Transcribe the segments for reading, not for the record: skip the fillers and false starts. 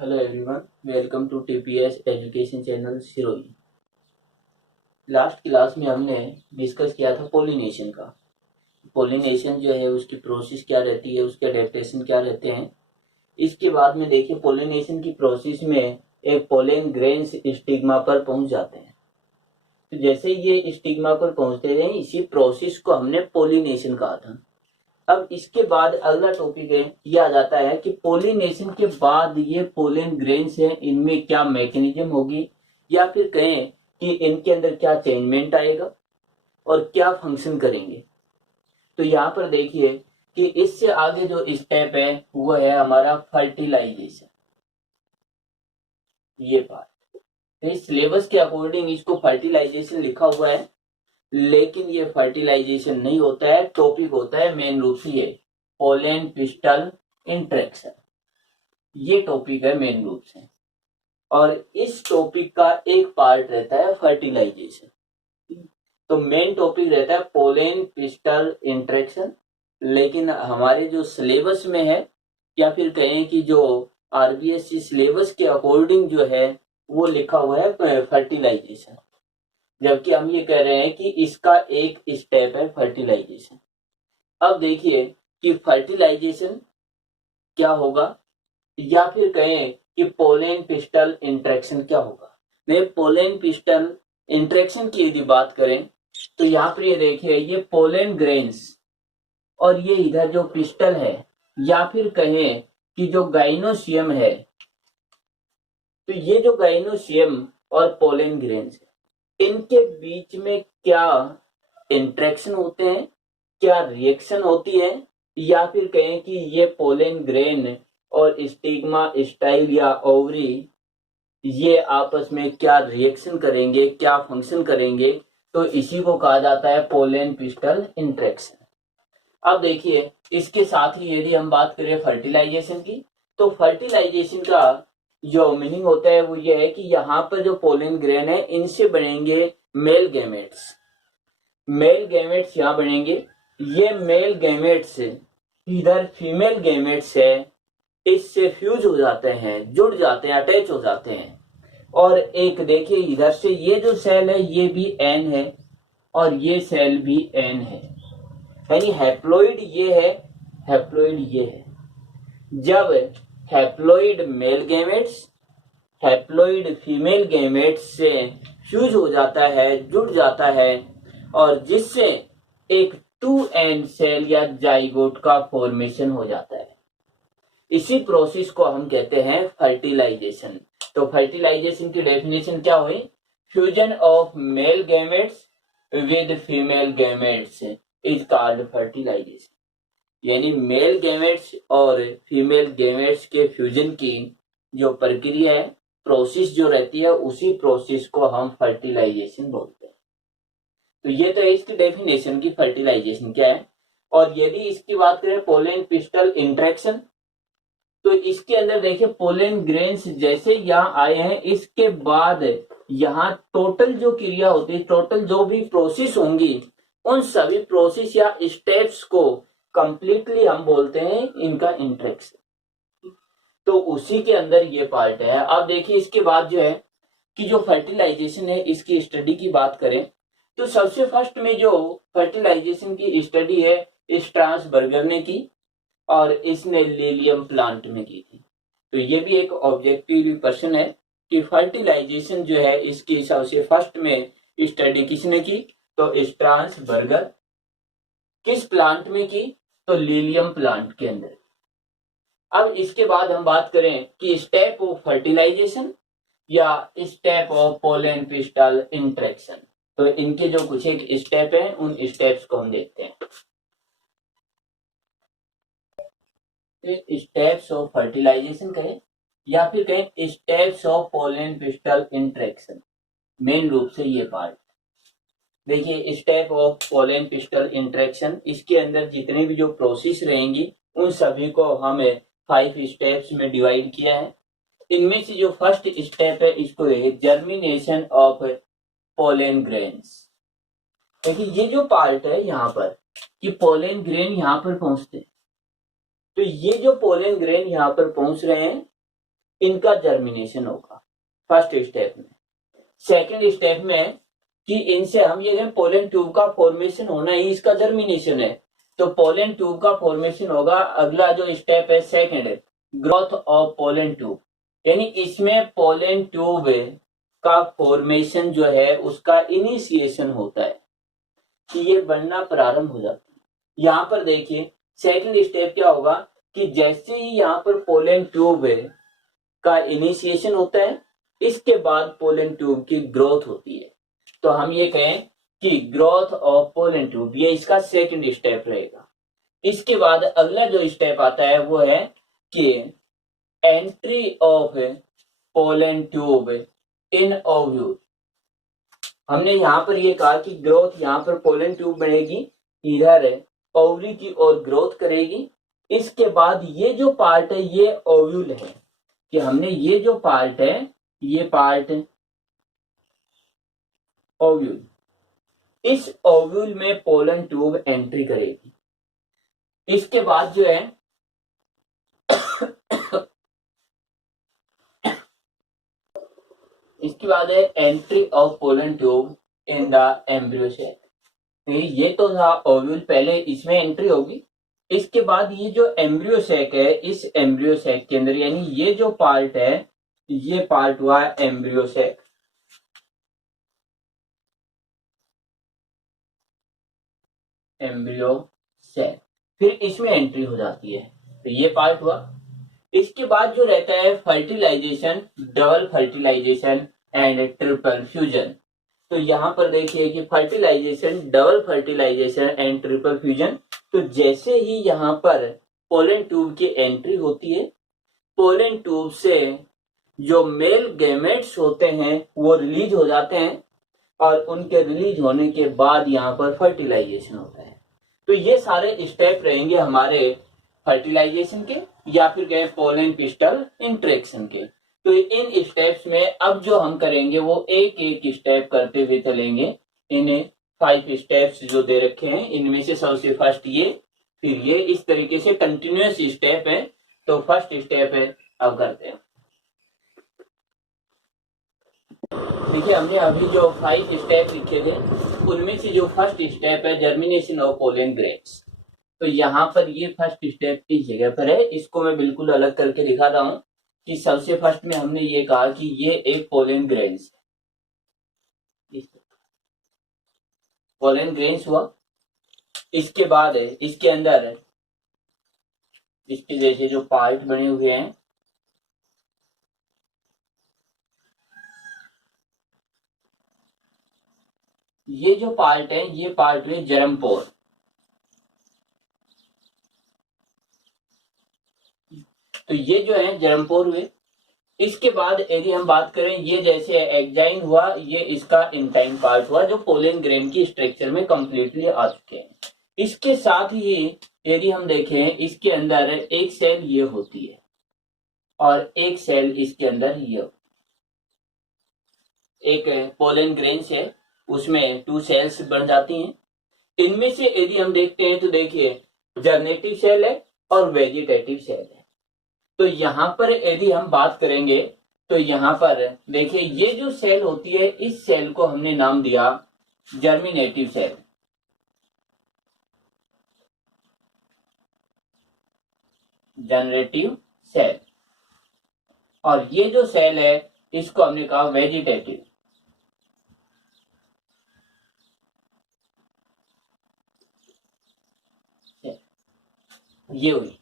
Hello everyone, welcome to TPS education channel Sirohi. Last class में हमने discuss किया था पोलिनेशन का। पोलिनेशन जो है उसकी प्रोसेस क्या रहती है, उसके अडेप्टेशन क्या रहते हैं। इसके बाद में देखिए पोलिनेशन की प्रोसेस में एक पोलन ग्रेन्स स्टिग्मा पर पहुंच जाते हैं। तो जैसे ये स्टिग्मा पर पहुंचते रहे, इसी प्रोसेस को हमने पोलिनेशन कहा था। अब इसके बाद अगला टॉपिक है, ये आ जाता है कि पोलिनेशन के बाद ये पोलन ग्रेन्स है, इनमें क्या मैकेनिज्म होगी, या फिर कहें कि इनके अंदर क्या चेंजमेंट आएगा और क्या फंक्शन करेंगे। तो यहाँ पर देखिए कि इससे आगे जो स्टेप है वो है हमारा फर्टिलाइजेशन। ये पार्ट इस सिलेबस के अकॉर्डिंग इसको फर्टिलाइजेशन लिखा हुआ है, लेकिन ये फर्टिलाइजेशन नहीं होता है, टॉपिक होता है मेन रूप से ये पोलन पिस्टल इंटरेक्शन। ये टॉपिक है मेन रूप से, और इस टॉपिक का एक पार्ट रहता है फर्टिलाइजेशन। तो मेन टॉपिक रहता है पोलन पिस्टल इंटरेक्शन, लेकिन हमारे जो सिलेबस में है, या फिर कहें कि जो आरबीएससी सिलेबस के अकॉर्डिंग जो है वो लिखा हुआ है फर्टिलाइजेशन, जबकि हम ये कह रहे हैं कि इसका एक स्टेप है फर्टिलाइजेशन। अब देखिए कि फर्टिलाइजेशन क्या होगा, या फिर कहें कि पोलन पिस्टल इंटरेक्शन क्या होगा। मैं पोलन पिस्टल इंटरेक्शन की यदि बात करें तो यहाँ पर ये देखिए, ये पोलन ग्रेन्स और ये इधर जो पिस्टल है, या फिर कहें कि जो गाइनोसियम है, तो ये जो गाइनोसियम और पोलन ग्रेन्स है, इनके बीच में क्या इंटरेक्शन होते हैं, क्या रिएक्शन होती है, या फिर कहें कि ये पोलन ग्रेन और स्टिग्मा स्टाइल या ओवरी ये आपस में क्या रिएक्शन करेंगे, क्या फंक्शन करेंगे, तो इसी को कहा जाता है पोलन पिस्टल इंटरेक्शन। अब देखिए इसके साथ ही यदि हम बात करें फर्टिलाइजेशन की, तो फर्टिलाइजेशन का जो मीनिंग होता है वो ये है कि यहाँ पर जो पोलन ग्रेन है इनसे बनेंगे मेल गैमेट्स। मेल गैमेट्स यहाँ बनेंगे, ये मेल गैमेट्स इधर फीमेल गैमेट्स है, इससे फ्यूज हो जाते हैं, जुड़ जाते हैं, अटैच हो जाते हैं। और एक देखिए इधर से ये जो सेल है ये भी एन है और ये सेल भी एन है, यानी हैप्लॉइड ये है, हैप्लॉइड ये है। जब haploid male gametes haploid female gametes से फ्यूज हो जाता है, जुड़ जाता है, और जिससे एक 2n सेल या जाइगोट का फॉर्मेशन हो जाता है। इसी प्रोसेस को हम कहते हैं फर्टिलाइजेशन। तो फर्टिलाइजेशन की डेफिनेशन क्या हुई? Fusion of male gametes with female gametes is called fertilisation. यानी मेल गैमेट्स और फीमेल गैमेट्स के फ्यूजन की जो प्रक्रिया है, प्रोसेस जो रहती है, उसी प्रोसेस को हम फर्टिलाइजेशन बोलते हैं। तो ये तो है इसकी डेफिनेशन की फर्टिलाइजेशन क्या है। और यदि इसकी बात करें पोलन पिस्टल इंटरेक्शन, तो इसके अंदर देखिए पोलन ग्रेन्स जैसे यहाँ आए हैं, इसके बाद यहाँ टोटल जो क्रिया होती है, टोटल जो भी प्रोसेस होंगी, उन सभी प्रोसेस या स्टेप्स को कंप्लीटली हम बोलते हैं इनका इंटरेक्शन। तो उसी के अंदर ये पार्ट है। अब देखिए इसके बाद जो है कि जो फर्टिलाइजेशन है इसकी स्टडी की बात करें, तो सबसे फर्स्ट में जो फर्टिलाइजेशन की स्टडी है स्ट्रासबर्गर ने की, और इसने लिलियम प्लांट में की थी। तो ये भी एक ऑब्जेक्टिव क्वेश्चन है कि फर्टिलाइजेशन जो है इसकी सबसे फर्स्ट में स्टडी किसने की? तो स्ट्रासबर्गर। किस प्लांट में की? तो लिलियम प्लांट के अंदर। अब इसके बाद हम बात करें कि स्टेप ऑफ फर्टिलाइजेशन या step of pollen pistol interaction, तो इनके जो कुछ एक स्टेप हैं उन स्टेप्स को हम देखते हैं। स्टेप्स ऑफ फर्टिलाइजेशन कहें या फिर कहें steps of pollen pistol interaction, main रूप से ये पार्ट देखिए। Step of pollen pistol interaction, इसके अंदर जितने भी जो प्रोसेस रहेंगी उन सभी को हमें 5 स्टेप्स में डिवाइड किया है। इनमें से जो फर्स्ट स्टेप है इसको है जर्मिनेशन ऑफ पोलन ग्रेन्स। देखिए ये जो पार्ट है यहाँ पर कि पोलन ग्रेन यहाँ पर पहुंचते हैं, तो ये जो पोलन ग्रेन यहाँ पर पहुंच रहे हैं, इनका जर्मिनेशन होगा फर्स्ट स्टेप में। सेकंड स्टेप में कि इनसे हम ये पोलन ट्यूब का फॉर्मेशन होना ही इसका जर्मिनेशन है, तो पोलन ट्यूब का फॉर्मेशन होगा। अगला जो स्टेप है second, growth of pollen tube, यानी इसमें पोलन ट्यूब का फॉर्मेशन जो है उसका इनिशिएशन होता है कि ये बनना प्रारंभ हो जाता है। यहाँ पर देखिए सेकंड स्टेप क्या होगा कि जैसे ही यहाँ पर पोलन ट्यूब का इनिशिएशन होता है, इसके बाद पोलन ट्यूब की ग्रोथ होती है। तो हम ये कहें कि ग्रोथ ऑफ पोलन ट्यूब, ये इसका सेकंड स्टेप रहेगा। इसके बाद अगला जो स्टेप आता है वो है कि entry of pollen tube in ovule. हमने यहाँ पर ये कहा कि ग्रोथ, यहाँ पर पोलन ट्यूब बनेगी, इधर ओवरी की ओर ग्रोथ करेगी। इसके बाद ये जो पार्ट है ये ओव्यूल है, कि हमने ये जो पार्ट है ये पार्ट ओव्यूल, इस ओव्यूल में पोलन ट्यूब एंट्री करेगी। इसके बाद जो है इसके बाद है entry of pollen tube in the embryo sac. ये तो था ओव्यूल, पहले इसमें एंट्री होगी। इसके बाद ये जो एम्ब्रियो सैक है, इस एम्ब्रियो सैक के अंदर, यानी ये जो पार्ट है ये पार्ट हुआ एम्ब्रियो सैक। एम्ब्रियो सैक फिर इसमें एंट्री हो जाती है, तो ये पार्ट हुआ। इसके बाद जो रहता है fertilisation, double fertilisation and triple fusion. तो यहाँ पर देखिए कि fertilisation, double fertilisation and triple fusion. तो जैसे ही यहाँ पर पोलन ट्यूब की एंट्री होती है, पोलन ट्यूब से जो मेल गैमेट्स होते हैं वो रिलीज हो जाते हैं, और उनके रिलीज होने के बाद यहाँ पर फर्टिलाइजेशन होता है। तो ये सारे स्टेप रहेंगे हमारे फर्टिलाइजेशन के, या फिर कहें पोलन पिस्टल इंटरेक्शन के। तो इन स्टेप्स में अब जो हम करेंगे वो एक एक स्टेप करते हुए चलेंगे। इन 5 स्टेप्स जो दे रखे हैं इनमें से सबसे फर्स्ट ये, फिर ये, इस तरीके से कंटिन्यूअस स्टेप है। तो फर्स्ट स्टेप है, अब करते हैं। देखिए हमने अभी जो 5 स्टेप लिखे थे उनमें से जो फर्स्ट स्टेप है जर्मिनेशन ऑफ पोलन ग्रेन्स, तो यहाँ पर ये फर्स्ट स्टेप इस जगह पर है। इसको मैं बिल्कुल अलग करके दिखा रहा हूँ कि सबसे फर्स्ट में हमने ये कहा कि ये एक पोलन ग्रेन्स, पोलन ग्रेन्स हुआ। इसके बाद है इसके अंदर इसके जैसे जो पार्ट बने हुए हैं, ये जो पार्ट है ये पार्ट है जर्म पोर। तो ये जो है जर्म पोर हुए। इसके बाद यदि हम बात करें, ये जैसे एग्जाइन हुआ, ये इसका इंटाइन पार्ट हुआ जो पोलन ग्रेन की स्ट्रक्चर में कंप्लीटली आ चुके हैं। इसके साथ ही यदि हम देखें, इसके अंदर एक सेल ये होती है और एक सेल इसके अंदर ये, एक पोलन ग्रेन है उसमें 2 सेल्स बन जाती हैं। इनमें से यदि हम देखते हैं तो देखिए जर्नेटिव सेल है और वेजिटेटिव सेल है। तो यहाँ पर यदि हम बात करेंगे तो यहाँ पर देखिए ये जो सेल होती है, इस सेल को हमने नाम दिया जर्मिनेटिव सेल। जनरेटिव सेल, और ये जो सेल है इसको हमने कहा वेजिटेटिव। ये हुई,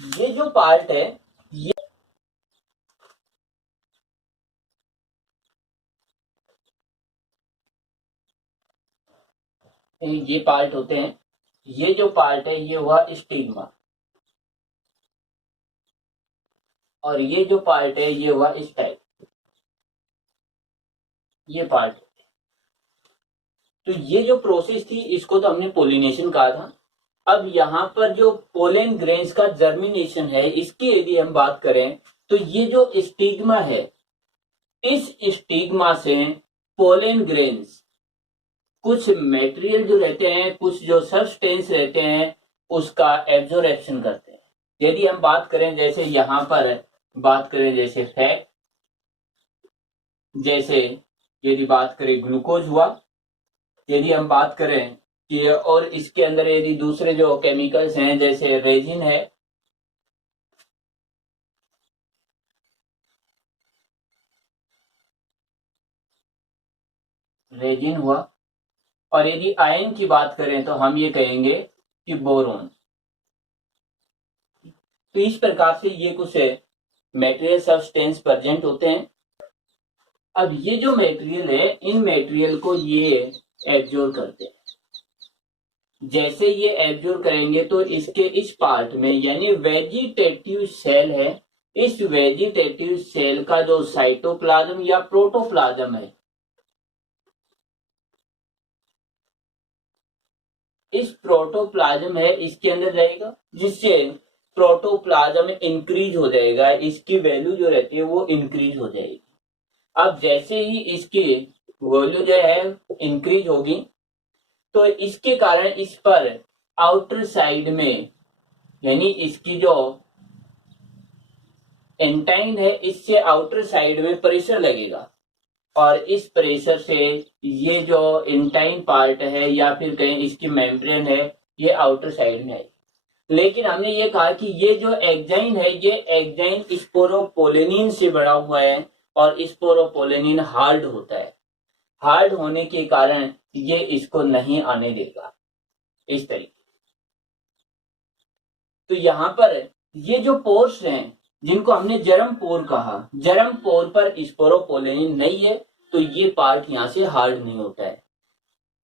ये जो पार्ट है ये पार्ट होते हैं। ये जो पार्ट है ये हुआ स्टिग्मा, और ये जो पार्ट है ये हुआ स्टाइल, ये पार्ट। तो ये जो प्रोसेस थी इसको तो हमने पोलिनेशन कहा था। अब यहाँ पर जो पोलन ग्रेन्स का जर्मिनेशन है, इसकी यदि हम बात करें तो ये जो स्टिग्मा है, इस स्टिग्मा से पोलन ग्रेन्स कुछ मटेरियल जो रहते हैं, कुछ जो सब्सटेंस रहते हैं, उसका एब्जॉर्प्शन करते हैं। यदि हम बात करें जैसे यहाँ पर बात करें जैसे फैट, जैसे यदि बात करें ग्लूकोज हुआ, यदि हम बात करें कि और इसके अंदर यदि दूसरे जो केमिकल्स हैं जैसे रेजिन है, रेजिन हुआ, और यदि आयन की बात करें तो हम ये कहेंगे कि बोरोन। तो इस प्रकार से ये कुछ मेटेरियल सब्सटेंस प्रेजेंट होते हैं। अब ये जो मटेरियल है, इन मटेरियल को ये एब्जॉर्ब करते हैं। जैसे ये एब्जॉर्ब करेंगे तो इसके इस पार्ट में यानी वेजिटेटिव सेल है, इस वेजिटेटिव सेल का जो साइटोप्लाज्म या प्रोटोप्लाज्म है, इस प्रोटोप्लाज्म है इसके अंदर जाएगा, जिससे प्रोटोप्लाज्म इंक्रीज हो जाएगा, इसकी वैल्यू जो रहती है वो इंक्रीज हो जाएगी। अब जैसे ही इसकी वैल्यू जो है इंक्रीज होगी तो इसके कारण इस पर आउटर साइड में यानी इसकी जो एंटाइन है इससे आउटर साइड में प्रेशर लगेगा, और इस प्रेशर से ये जो इंटाइन पार्ट है या फिर कहें इसकी मेम्ब्रेन है ये आउटर साइड में है। लेकिन हमने ये कहा कि ये जो एग्जाइन है ये एग्जाइन स्पोरोपोलेनिन से बना हुआ है, और स्पोरोपोलेनिन हार्ड होता है। हार्ड होने के कारण ये इसको नहीं आने देगा इस तरीके। तो यहाँ पर ये जो पोर्स हैं जिनको हमने जर्म पोर कहा, जर्म पोर पर स्पोरोपोलेनिन नहीं है तो ये पार्ट यहाँ से हार्ड नहीं होता है।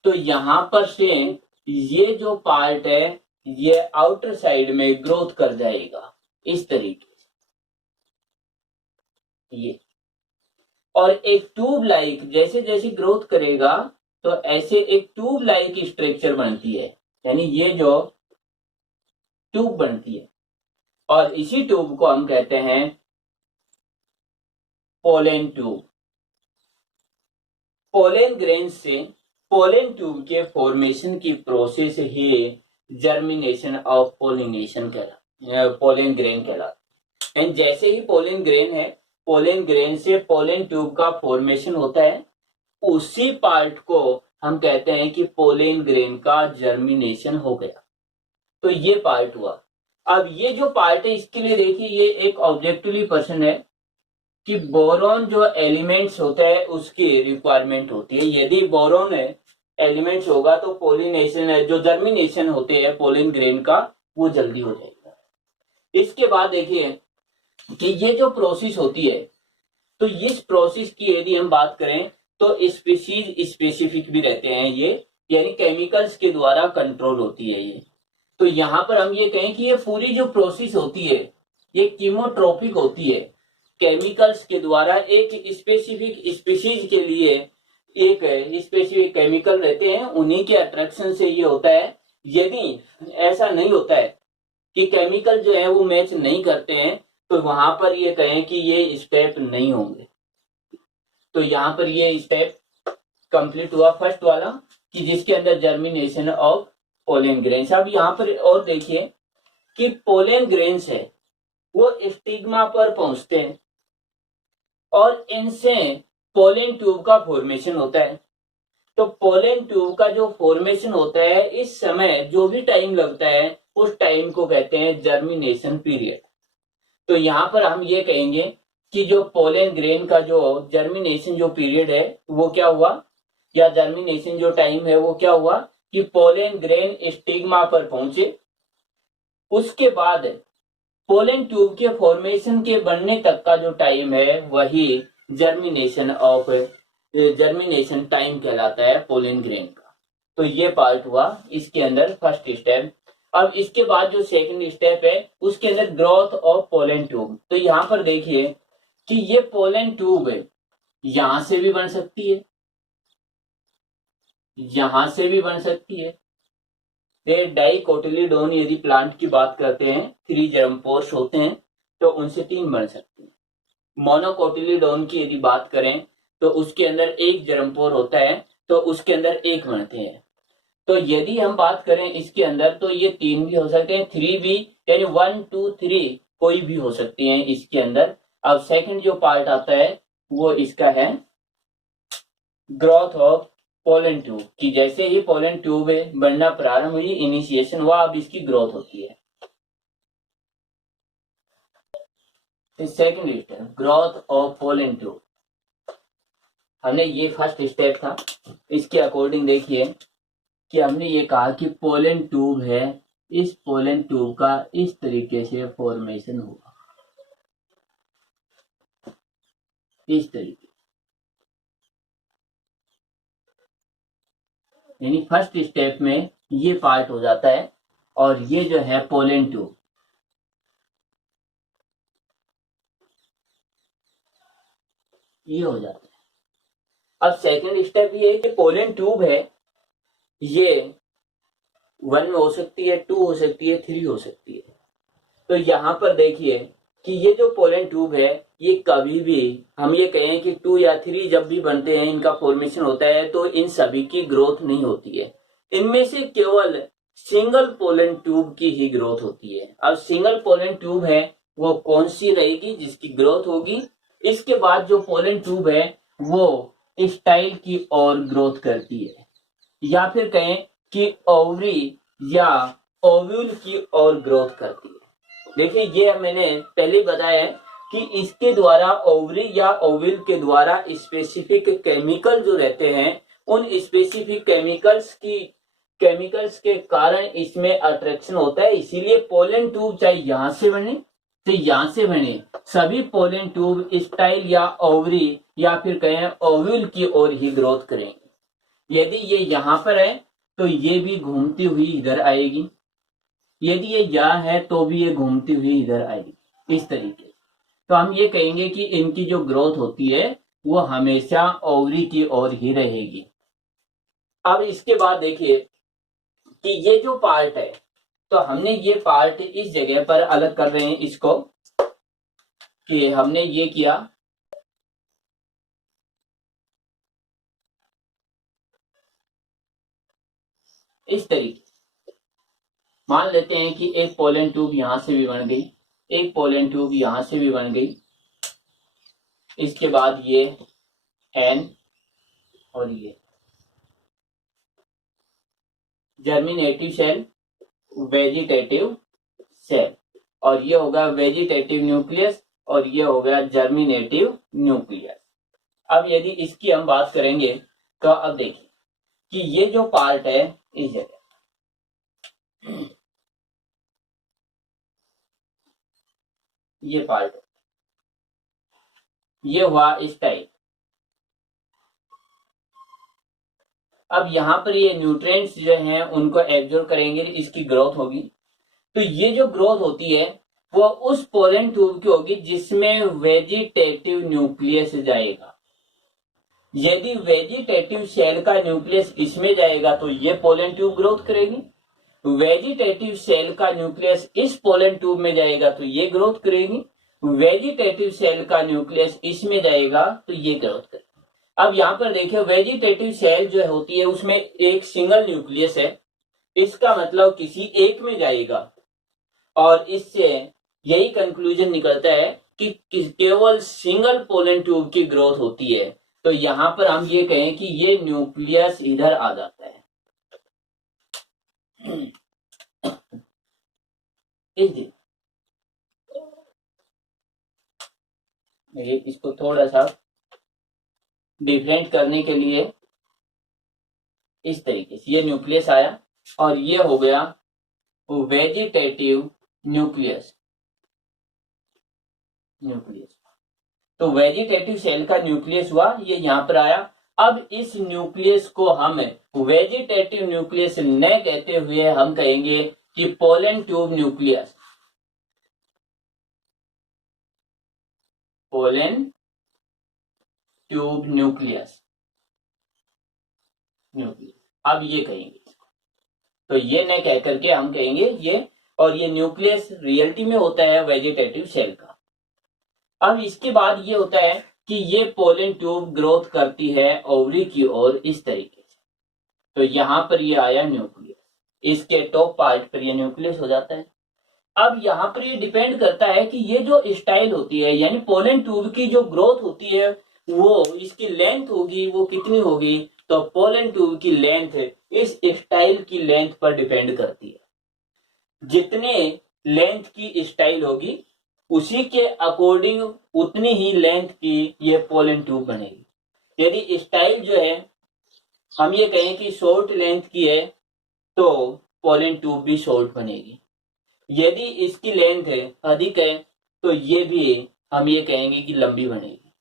तो यहाँ पर से ये जो पार्ट है ये आउटर साइड में ग्रोथ कर जाएगा इस तरीके से ये, और एक ट्यूब लाइक जैसे जैसे ग्रोथ करेगा तो ऐसे एक ट्यूब लाइक स्ट्रक्चर बनती है, यानी ये जो ट्यूब बनती है, और इसी ट्यूब को हम कहते हैं पोलन ट्यूब। पोलन ग्रेन से पोलन ट्यूब के फॉर्मेशन की process he germination of pollination कहलाता, पोलन ग्रेन कहलाता। एंड जैसे ही पोलन ग्रेन है, पोलन ग्रेन से पोलन ट्यूब का फॉर्मेशन होता है, उसी पार्ट को हम कहते हैं कि पोलन ग्रेन का जर्मिनेशन हो गया। तो ये पार्ट हुआ। अब ये जो पार्ट है इसके लिए देखिए ये एक ऑब्जेक्टिवली पर्सन है कि बोरॉन जो एलिमेंट्स होता है उसकी रिक्वायरमेंट होती है। यदि बोरॉन एलिमेंट्स होगा तो पोलिनेशन जो जर्मिनेशन होते हैं पोलन ग्रेन का वो जल्दी हो जाएगा। इसके बाद देखिए कि ये जो प्रोसेस होती है तो इस प्रोसेस की यदि हम बात करें तो स्पीशीज स्पेसिफिक भी रहते हैं ये, यानी केमिकल्स के द्वारा कंट्रोल होती है ये। तो यहाँ पर हम ये कहें कि ये पूरी जो प्रोसेस होती है ये कीमोट्रोपिक होती है, केमिकल्स के द्वारा एक स्पेसिफिक स्पीशीज के लिए एक स्पेसिफिक केमिकल रहते हैं, उन्हीं के अट्रैक्शन से ये होता है। यदि ऐसा नहीं होता है कि केमिकल जो है वो मैच नहीं करते हैं तो वहां पर ये कहें कि ये स्टेप नहीं होंगे। तो यहाँ पर ये स्टेप कंप्लीट हुआ फर्स्ट वाला कि जिसके अंदर जर्मिनेशन ऑफ पोलन ग्रेन्स। अब यहाँ पर और देखिए कि पोलन ग्रेन्स है वो स्टिग्मा पर पहुंचते हैं और इनसे पोलन ट्यूब का फॉर्मेशन होता है। तो पोलन ट्यूब का जो फॉर्मेशन होता है इस समय जो भी टाइम लगता है उस टाइम को कहते हैं जर्मिनेशन पीरियड। तो यहाँ पर हम ये कहेंगे कि जो पोलन ग्रेन का जो जर्मिनेशन जो पीरियड है वो क्या हुआ, या जर्मिनेशन जो टाइम है वो क्या हुआ कि पोलन ग्रेन स्टिग्मा पर पहुंचे, उसके बाद पोलन ट्यूब के फॉर्मेशन के बनने तक का जो टाइम है वही जर्मिनेशन टाइम कहलाता है पोलन ग्रेन का। तो ये पार्ट हुआ इसके अंदर फर्स्ट स्टेप। अब इसके बाद जो सेकंड स्टेप है उसके अंदर ग्रोथ ऑफ पोलन ट्यूब। तो यहाँ पर देखिए कि ये पोलन ट्यूब है यहां से भी बन सकती है, यहां से भी बन सकती है। डाइकोटिलीडोन यदि प्लांट की बात करते हैं 3 जर्मपोर्स होते हैं तो उनसे 3 बन सकते हैं। मोनोकोटिलीडोन की यदि बात करें तो उसके अंदर 1 जर्मपोर होता है तो उसके अंदर 1 बनते हैं। तो यदि हम बात करें इसके अंदर तो ये 3 भी हो सकते हैं, 3 भी, यानी 1 2 3 कोई भी हो सकती है इसके अंदर। अब सेकंड जो पार्ट आता है वो इसका है ग्रोथ ऑफ पोलन ट्यूब, कि जैसे ही पोलन ट्यूब बढ़ना प्रारंभ हुई, इनिशिएशन हुआ, अब इसकी ग्रोथ होती है। Second step growth of pollen tube, हमने ये फर्स्ट स्टेप था। इसके अकॉर्डिंग देखिए कि हमने ये कहा कि पोलन ट्यूब है, इस पोलन ट्यूब का इस तरीके से फॉर्मेशन होगा, इस तरीके, यानी फर्स्ट स्टेप में ये पार्ट हो जाता है और ये जो है पोलन ट्यूब, ये हो जाता है। अब सेकंड स्टेप ये है कि पोलन ट्यूब है, ये 1 हो सकती है, 2 हो सकती है, 3 हो सकती है। तो यहां पर देखिए कि ये जो पोलन ट्यूब है, ये कभी भी हम ये कहें कि 2 या 3 जब भी बनते हैं, इनका फॉर्मेशन होता है, तो इन सभी की ग्रोथ नहीं होती है। इनमें से केवल सिंगल पोलन ट्यूब की ही ग्रोथ होती है। अब सिंगल पोलन ट्यूब है वो कौन सी रहेगी जिसकी ग्रोथ होगी? इसके बाद जो पोलन ट्यूब है वो स्टाइल की ओर ग्रोथ करती है, या फिर कहें कि ओवरी या ओव्यूल की ओर ग्रोथ करती है। देखिए ये मैंने पहले बताया है कि इसके द्वारा ओवरी या ओव्यूल के द्वारा स्पेसिफिक केमिकल जो रहते हैं, उन स्पेसिफिक केमिकल्स के कारण इसमें अट्रैक्शन होता है। इसीलिए पोलन ट्यूब चाहे यहां से बने तो यहां से बने, सभी पोलन ट्यूब स्टाइल या ओवरी या फिर कहें ओव्यूल की ओर ही ग्रोथ करेंगे। यदि ये यहां पर है तो ये भी घूमती हुई इधर आएगी, यदि ये यहाँ है तो भी ये घूमती हुई इधर आएगी, इस तरीके। तो हम ये कहेंगे कि इनकी जो ग्रोथ होती है वो हमेशा ओवरी की ओर ही रहेगी। अब इसके बाद देखिए कि ये जो पार्ट है, तो हमने ये पार्ट इस जगह पर अलग कर रहे हैं इसको, कि हमने ये किया इस तरीके। मान लेते हैं कि एक पोलन ट्यूब यहां से भी बन गई, एक पोलन ट्यूब यहां से भी बन गई, इसके बाद ये एन और ये जर्मिनेटिव सेल, वेजिटेटिव सेल, और ये होगा वेजिटेटिव न्यूक्लियस और ये होगा जर्मिनेटिव न्यूक्लियस। अब यदि इसकी हम बात करेंगे तो अब देखिए कि ये जो पार्ट है इस जगह, ये पार्ट, ये हुआ इस टाइप। अब यहां पर ये न्यूट्रिएंट्स जो हैं उनको एब्जॉर्ब करेंगे, इसकी ग्रोथ होगी। तो ये जो ग्रोथ होती है वो उस पोलन ट्यूब की होगी जिसमें वेजिटेटिव न्यूक्लियस जाएगा। यदि वेजिटेटिव सेल का न्यूक्लियस इसमें जाएगा तो ये पोलन ट्यूब ग्रोथ करेगी, वेजिटेटिव सेल का न्यूक्लियस इस पोलन ट्यूब में जाएगा तो ये ग्रोथ करेगी, वेजिटेटिव सेल का न्यूक्लियस इसमें जाएगा तो ये ग्रोथ करेगी। अब यहां पर देखिए वेजिटेटिव सेल जो होती है उसमें एक सिंगल न्यूक्लियस है, इसका मतलब किसी एक में जाएगा, और इससे यही कंक्लूजन निकलता है कि केवल सिंगल पोलन ट्यूब की ग्रोथ होती है। तो यहां पर हम ये कहें कि ये न्यूक्लियस इधर आ जाता है, इसको थोड़ा सा डिफरेंट करने के लिए इस तरीके से ये न्यूक्लियस आया और ये हो गया वेजिटेटिव न्यूक्लियस। तो वेजिटेटिव सेल का न्यूक्लियस हुआ, ये यहां पर आया। अब इस न्यूक्लियस को हम वेजिटेटिव न्यूक्लियस न कहते हुए हम कहेंगे कि pollen tube nucleus, pollen tube nucleus, अब ये कहेंगे। तो ये न कह करके हम कहेंगे ये, और ये न्यूक्लियस रियलिटी में होता है वेजिटेटिव सेल का। अब इसके बाद ये होता है कि ये पोलन ट्यूब ग्रोथ करती है ओवरी की ओर इस तरीके से। तो यहां पर ये आया न्यूक्लियस, इसके टॉप पार्ट पर ये न्यूक्लियस हो जाता है। अब यहाँ पर ये डिपेंड करता है कि ये जो स्टाइल होती है यानी पोलन ट्यूब की जो ग्रोथ होती है वो इसकी लेंथ होगी वो कितनी होगी, तो पोलन ट्यूब की लेंथ इस स्टाइल की लेंथ पर डिपेंड करती है। जितने लेंथ की स्टाइल होगी उसी के अकॉर्डिंग उतनी ही लेंथ की ये पोलन ट्यूब बनेगी। यदि स्टाइल जो है हम ये कहें कि शॉर्ट लेंथ की है तो पोलन ट्यूब भी शॉर्ट बनेगी। यदि इसकी लेंथ है अधिक है तो ये भी हम ये कहेंगे कि लंबी बनेगी।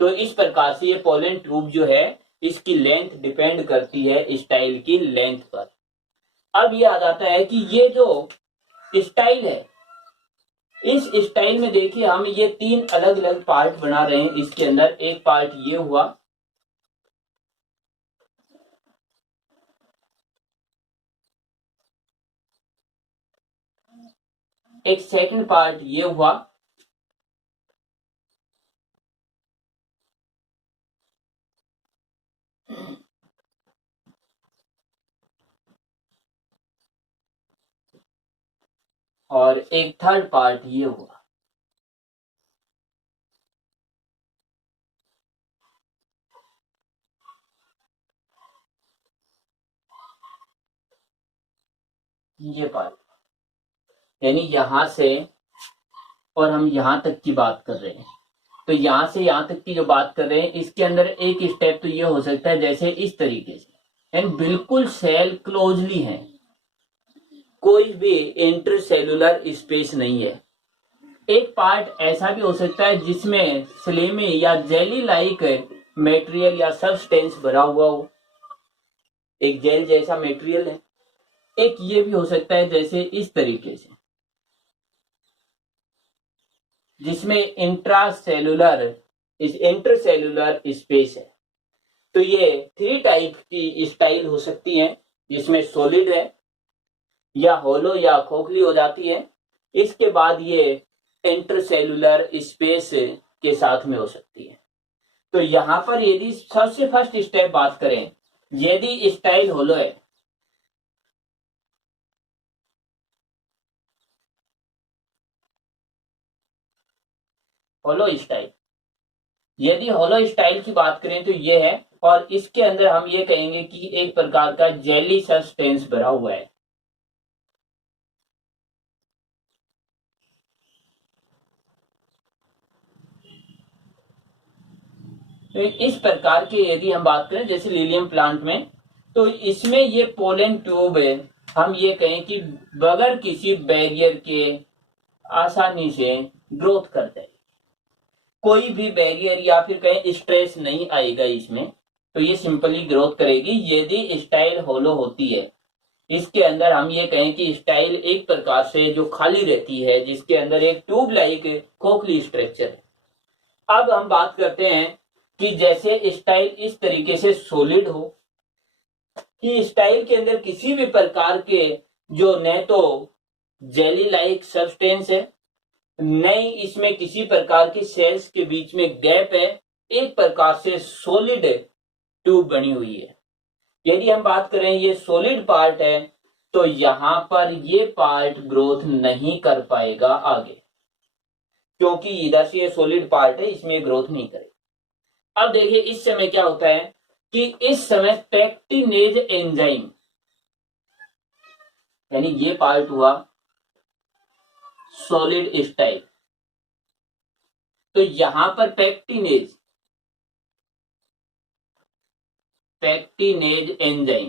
तो इस प्रकार से ये पोलन ट्यूब जो है इसकी लेंथ डिपेंड करती है स्टाइल की लेंथ पर। अब ये आ जाता है कि ये जो स्टाइल है इस स्टाइल में देखिए हम ये 3 अलग अलग पार्ट बना रहे हैं। इसके अंदर एक पार्ट ये हुआ, एक सेकंड पार्ट ये हुआ, और एक थर्ड पार्ट ये हुआ। ये पार्ट यानी यहां से और हम यहां तक की बात कर रहे हैं। तो यहां से यहां तक की जो बात कर रहे हैं इसके अंदर एक स्टेप तो ये हो सकता है जैसे इस तरीके से यानी बिल्कुल सेल क्लोजली है, कोई भी इंटरसेलुलर स्पेस नहीं है। एक पार्ट ऐसा भी हो सकता है जिसमें स्लेमी या जेली लाइक मेटेरियल या सब्सटेंस भरा हुआ हो, एक जेल जैसा मेटेरियल है। एक ये भी हो सकता है जैसे इस तरीके से जिसमें इंटरसेलुलर स्पेस है। तो ये 3 टाइप की स्टाइल हो सकती है जिसमें सॉलिड है या होलो या खोखली हो जाती है। इसके बाद ये इंटरसेलुलर स्पेस के साथ में हो सकती है। तो यहां पर यदि सबसे फर्स्ट स्टेप बात करें, यदि स्टाइल होलो है होलो स्टाइल, यदि होलो स्टाइल की बात करें तो ये है और इसके अंदर हम ये कहेंगे कि एक प्रकार का जेली सब्सटेंस भरा हुआ है। तो इस प्रकार के यदि हम बात करें जैसे लिलियम प्लांट में, तो इसमें ये पोलन ट्यूब है हम ये कहें कि बगैर किसी बैरियर के आसानी से ग्रोथ करता है। कोई भी बैरियर या फिर कहें स्ट्रेस नहीं आएगा इसमें, तो ये सिंपली ग्रोथ करेगी यदि स्टाइल होलो होती है। इसके अंदर हम ये कहें कि स्टाइल एक प्रकार से जो खाली रहती है जिसके अंदर एक ट्यूब लाइक खोखली स्ट्रक्चर है। अब हम बात करते हैं कि जैसे स्टाइल इस तरीके से सॉलिड हो कि स्टाइल के अंदर किसी भी प्रकार के जो न तो जेली लाइक सब्सटेंस है न इसमें किसी प्रकार की सेल्स के बीच में गैप है, एक प्रकार से सॉलिड ट्यूब बनी हुई है। यदि हम बात करें ये सॉलिड पार्ट है तो यहां पर ये पार्ट ग्रोथ नहीं कर पाएगा आगे, क्योंकि इधर से ये सॉलिड पार्ट है इसमें ग्रोथ नहीं करेगा। अब देखिए इस समय क्या होता है कि इस समय पेक्टिनेज एंजाइम यानी ये पार्ट हुआ सॉलिड स्टाइल, तो यहां पर पेक्टिनेज एंजाइम,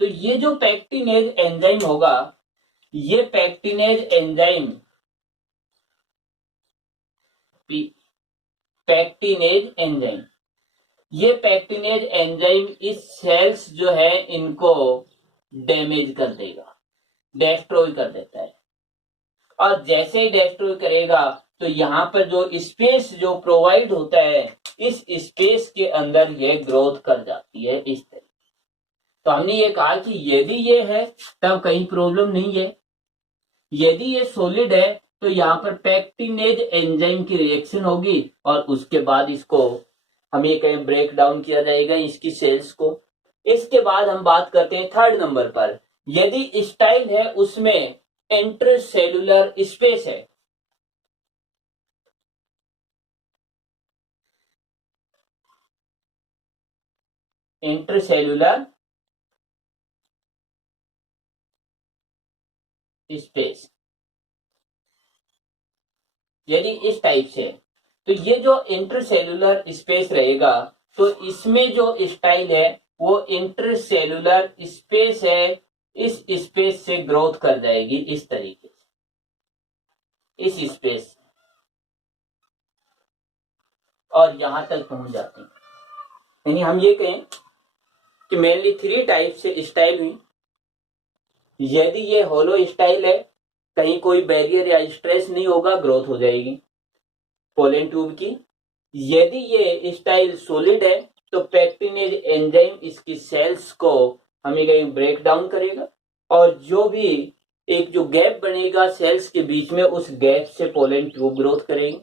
तो ये जो पेक्टिनेज एंजाइम होगा ये पेक्टिनेज एंजाइम ये पेक्टिनेज एंजाइम इस सेल्स जो है इनको डैमेज कर देगा, डिस्ट्रॉय कर देता है। और जैसे ही डिस्ट्रॉय करेगा तो यहाँ पर जो स्पेस जो प्रोवाइड होता है इस स्पेस के अंदर ये ग्रोथ कर जाती है इस तरह। तो हमने ये कहा कि यदि ये है तब कहीं प्रॉब्लम नहीं है, यदि ये सॉलिड है तो यहाँ पर पेक्टिनेज एंजाइम की रिएक्शन होगी और उसके बाद इसको हम ये कहें ब्रेक डाउन किया जाएगा इसकी सेल्स को। इसके बाद हम बात करते हैं थर्ड नंबर पर, यदि स्टाइल है उसमें इंट्रासेल्यूलर स्पेस है, इंट्रासेल्यूलर स्पेस, यदि इस टाइप से, तो ये जो इंटरसेल्यूलर स्पेस रहेगा, तो इसमें जो स्टाइल है वो इंटरसेल्यूलर स्पेस है, इस स्पेस से ग्रोथ कर जाएगी इस तरीके से, इस स्पेस से, और यहां तक पहुंच जाती है। यानी हम ये कहें कि मेनली थ्री टाइप से स्टाइल हुई। यदि ये होलो स्टाइल है, कहीं कोई बैरियर या स्ट्रेस नहीं होगा, ग्रोथ हो जाएगी पोलन ट्यूब की। यदि ये स्टाइल सॉलिड है, तो पैक्टिनेज एंजाइम इसकी सेल्स को हमें कहीं ब्रेक डाउन करेगा, और जो भी एक जो गैप बनेगा सेल्स के बीच में, उस गैप से पोलन ट्यूब ग्रोथ करेगी।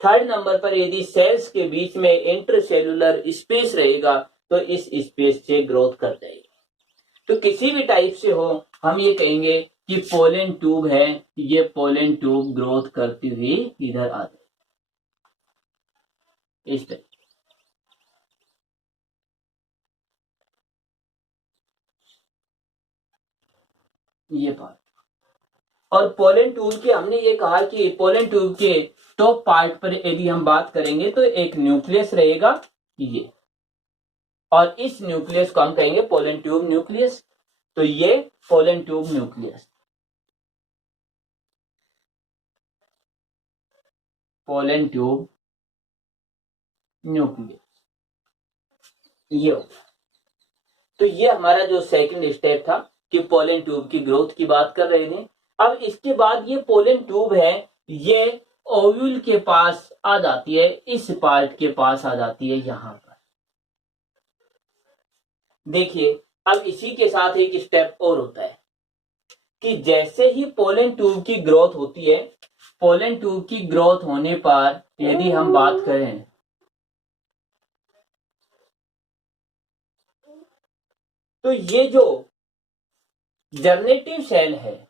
थर्ड नंबर पर यदि सेल्स के बीच में इंटरसेल्यूलर स्पेस रहेगा, तो इस स्पेस से ग्रोथ कर जाएगी। तो किसी भी टाइप से हो, हम ये कहेंगे कि पोलन ट्यूब है, ये पोलन ट्यूब ग्रोथ करती हुई इधर आ जाए इस टाइप। ये पार्ट, और पोलन ट्यूब के हमने ये कहा कि पोलन ट्यूब के टॉप पार्ट पर यदि हम बात करेंगे तो एक न्यूक्लियस रहेगा ये, और इस न्यूक्लियस को हम कहेंगे पोलन ट्यूब न्यूक्लियस। तो ये pollen tube nucleus, pollen tube nucleus, ये होगा। तो ये हमारा जो सेकंड स्टेप था कि पोलन ट्यूब की ग्रोथ की बात कर रहे थे। अब इसके बाद ये पोलन ट्यूब है, ये ओव्यूल के पास आ जाती है, इस पार्ट के पास आ जाती है यहां पर। देखिए, अब इसी के साथ एक स्टेप और होता है कि जैसे ही पोलन ट्यूब की ग्रोथ होती है, पोलन ट्यूब की ग्रोथ होने पर यदि हम बात करें, तो ये जो जर्नेटिव सेल है,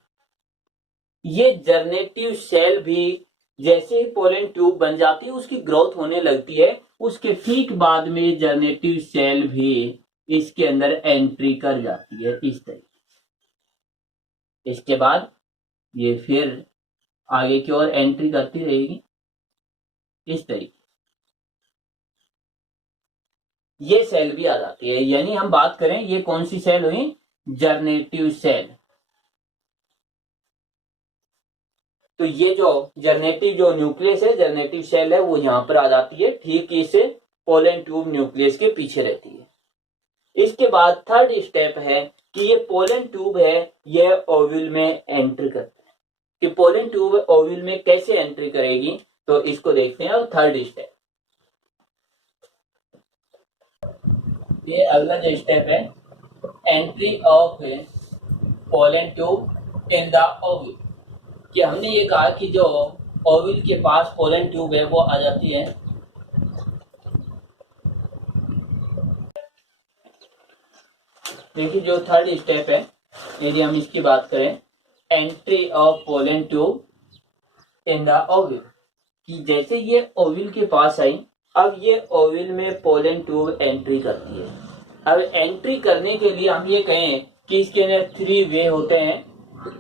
ये जर्नेटिव सेल भी जैसे ही पोलन ट्यूब बन जाती है, उसकी ग्रोथ होने लगती है, उसके ठीक बाद में जर्नेटिव सेल भी इसके अंदर एंट्री कर जाती है इस तरीके। इसके बाद ये फिर आगे की ओर एंट्री करती रहेगी इस तरीके। ये सेल भी आ जाती है, यानी हम बात करें ये कौन सी सेल हुई, जर्नेटिव सेल। तो ये जो जर्नेटिव जो न्यूक्लियस है, जर्नेटिव सेल है, वो यहां पर आ जाती है, ठीक इस पोलन ट्यूब न्यूक्लियस के पीछे रहती है। इसके बाद थर्ड स्टेप है कि ये पोलन ट्यूब है, ये ओव्यूल में एंटर करता है। कि पोलन ट्यूब ओव्यूल में कैसे एंट्री करेगी, तो इसको देखते हैं। और थर्ड स्टेप, ये अगला जो स्टेप है, entry of pollen tube in the ovule. कि हमने ये कहा कि जो ओव्यूल के पास पोलन ट्यूब है वो आ जाती है। देखिए, जो थर्ड स्टेप है, यदि हम इसकी बात करें, entry of pollen tube in the ovule, कि जैसे ये ओव्यूल के पास आई, अब ये ओव्यूल में पोलन ट्यूब एंट्री करती है। अब एंट्री करने के लिए हम ये कहें कि इसके अंदर थ्री वे होते हैं,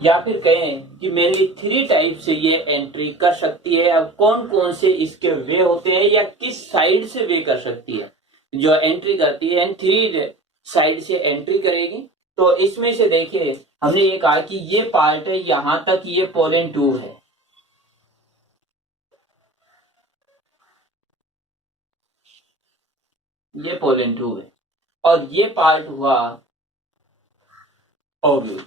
या फिर कहें कि मेरी थ्री टाइप से ये एंट्री कर सकती है। अब कौन कौन से इसके वे होते हैं, या किस साइड से वे कर सकती है, जो एंट्री करती है, थ्री साइड से एंट्री करेगी। तो इसमें से देखिए, हमने ये कहा कि ये पार्ट है, यहां तक ये पोलन ट्यूब है, ये पोलन ट्यूब है, और ये पार्ट हुआ ओव्यूल।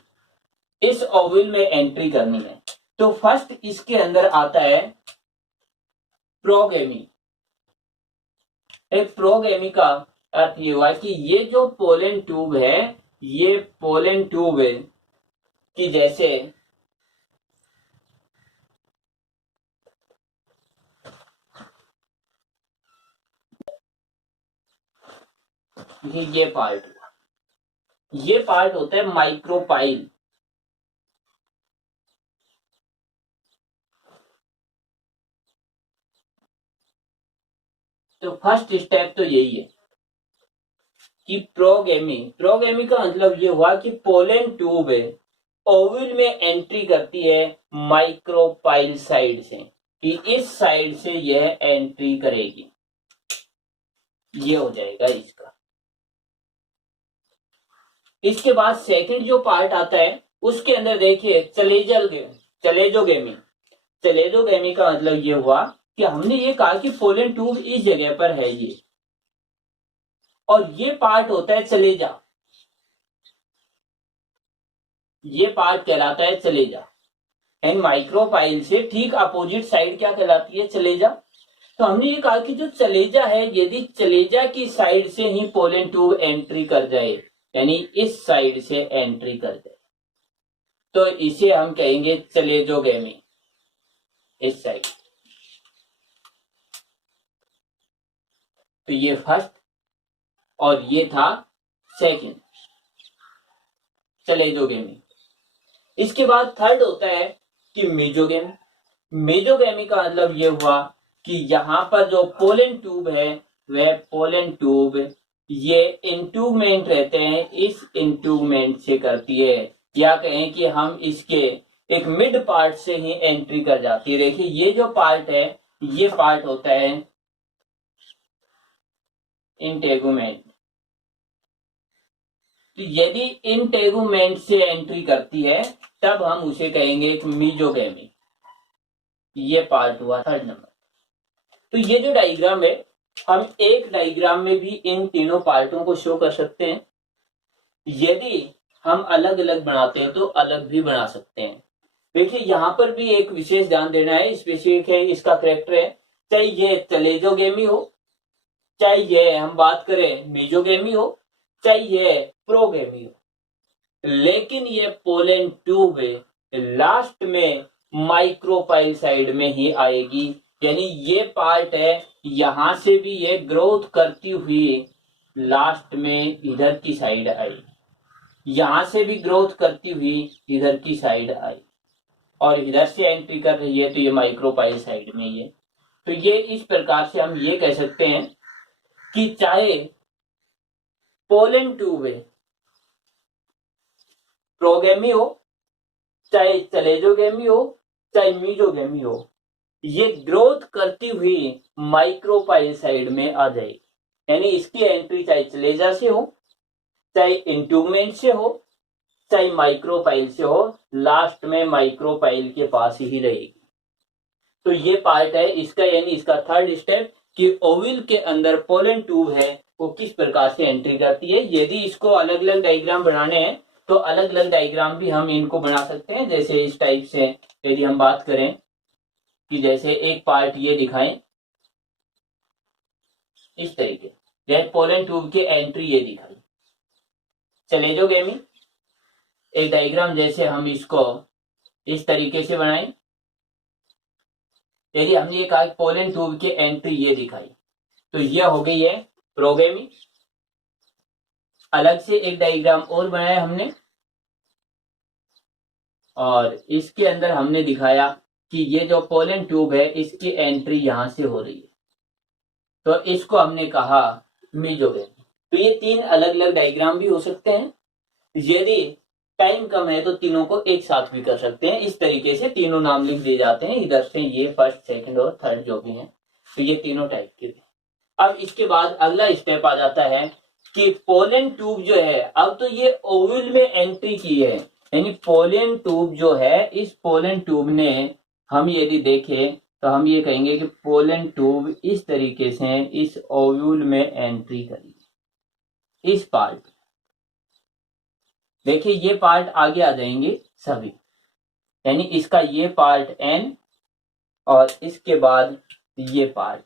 इस ओव्यूल में एंट्री करनी है, तो फर्स्ट इसके अंदर आता है प्रोगेमी। एक प्रोगेमी का अर्थ ये हुआ कि ये जो पोलन ट्यूब है, ये पोलन ट्यूब है कि जैसे ये पार्ट हुआ, ये पार्ट होता है माइक्रोपाइल। तो फर्स्ट स्टेप तो यही है कि प्रोगेमी। प्रोगेमी का मतलब ये हुआ कि पोलन ट्यूब है ओव्यूल में एंट्री करती है माइक्रोपाइल साइड से, कि इस साइड से यह एंट्री करेगी। ये हो जाएगा इसका। इसके बाद सेकंड जो पार्ट आता है उसके अंदर देखिए चलेजोगेमी। चलेजोगेमी का मतलब ये हुआ कि हमने ये कहा कि पोलन ट्यूब इस जगह पर है ये, और ये पार्ट होता है चलेजा। ये पार्ट कहलाता है चलेजा। एंड माइक्रोपाइल से ठीक अपोजिट साइड क्या कहलाती है? चलेजा। तो हमने ये कहा कि जो चलेजा है, यदि चलेजा की साइड से ही पोलन ट्यूब एंट्री कर जाए, यानी इस साइड से एंट्री कर जाए, तो इसे हम कहेंगे चलेजोगेमी, इस साइड। तो ये फर्स्ट और ये था सेकंड, चलेजोगेमी। इसके बाद थर्ड होता है कि मेजोगेमी। मेजोगेमी का मतलब ये हुआ कि यहां पर जो पोलन ट्यूब है वह पोलन ट्यूब ये इंट्यूबमेंट रहते हैं, इस इंट्यूबमेंट से करती है, या कहें कि हम इसके एक मिड पार्ट से ही एंट्री कर जाती है। देखिए ये जो पार्ट है ये पार्ट होता है इंटेगुमेंट। तो यदि इंटेगुमेंट से एंट्री करती है तब हम उसे कहेंगे एक मीजोगेमी। ये पार्ट हुआ थर्ड नंबर। तो ये जो डायग्राम है, हम एक डायग्राम में भी इन तीनों पार्टों को शो कर सकते हैं। यदि हम अलग अलग बनाते हैं तो अलग भी बना सकते हैं। देखिए यहां पर भी एक विशेष ध्यान देना है, स्पेसिफिक है, इसका करेक्टर है, चाहे ये चलेजोगेमी हो, चाहे ये हम बात करें मीजोगेमी हो, चाहे ये प्रोगेमी हो, लेकिन ये पोलन ट्यूब लास्ट में माइक्रोपाइल साइड में ही आएगी। यानी ये पार्ट है, यहां से भी ये ग्रोथ करती हुई लास्ट में इधर की साइड आई, यहां से भी ग्रोथ करती हुई इधर की साइड आई, और इधर से एंट्री कर रही है तो ये माइक्रोपाइल साइड में ही है। तो ये इस प्रकार से हम ये कह सकते हैं कि चाहे पोलन ट्यूब प्रोगेमी हो, चाहे चलेजोगेमी हो, चाहे मीजोगेमी हो, ये ग्रोथ करती हुई माइक्रोपाइल साइड में आ जाएगी। यानी इसकी एंट्री चाहे चलेजा से हो, चाहे इंट्यूबमेंट से हो, चाहे माइक्रोपाइल से हो, लास्ट में माइक्रोपाइल के पास ही रहेगी। तो ये पार्ट है इसका, यानी इसका थर्ड स्टेप कि ओविल के अंदर पोलन ट्यूब है वो किस प्रकार से एंट्री करती है। यदि इसको अलग अलग डायग्राम बनाने हैं तो अलग अलग डायग्राम भी हम इनको बना सकते हैं। जैसे इस टाइप से यदि हम बात करें कि जैसे एक पार्ट ये दिखाएं इस तरीके, जैसे पोलन ट्यूब की एंट्री ये दिखाई, चलेजोगेमी। एक डायग्राम जैसे हम इसको इस तरीके से बनाएं, यदि हमने ये कहा पोलन ट्यूब की एंट्री ये दिखाई, तो यह हो गई है प्रोगेमी। अलग से एक डायग्राम और बनाया हमने, और इसके अंदर हमने दिखाया कि ये जो पोलन ट्यूब है इसकी एंट्री यहां से हो रही है, तो इसको हमने कहा मीजोगेमी। तो ये तीन अलग अलग डायग्राम भी हो सकते हैं। यदि टाइम कम है तो तीनों को एक साथ भी कर सकते हैं। इस तरीके से तीनों नाम लिख दिए जाते हैं, इधर से ये फर्स्ट सेकंड और थर्ड जो भी हैं, तो ये तीनों टाइप के भी। अब इसके बाद अगला स्टेप आ जाता है कि पोलन ट्यूब जो है, अब तो ये ओवल में एंट्री की है, यानी पोलन ट्यूब जो है, इस पोलन ट्यूब ने हम यदि देखें तो हम ये कहेंगे कि पोलन ट्यूब इस तरीके से इस ओव्यूल में एंट्री करी, इस पार्ट। देखिए ये पार्ट आगे आ जाएंगे सभी, यानी इसका ये पार्ट एन और इसके बाद ये पार्ट।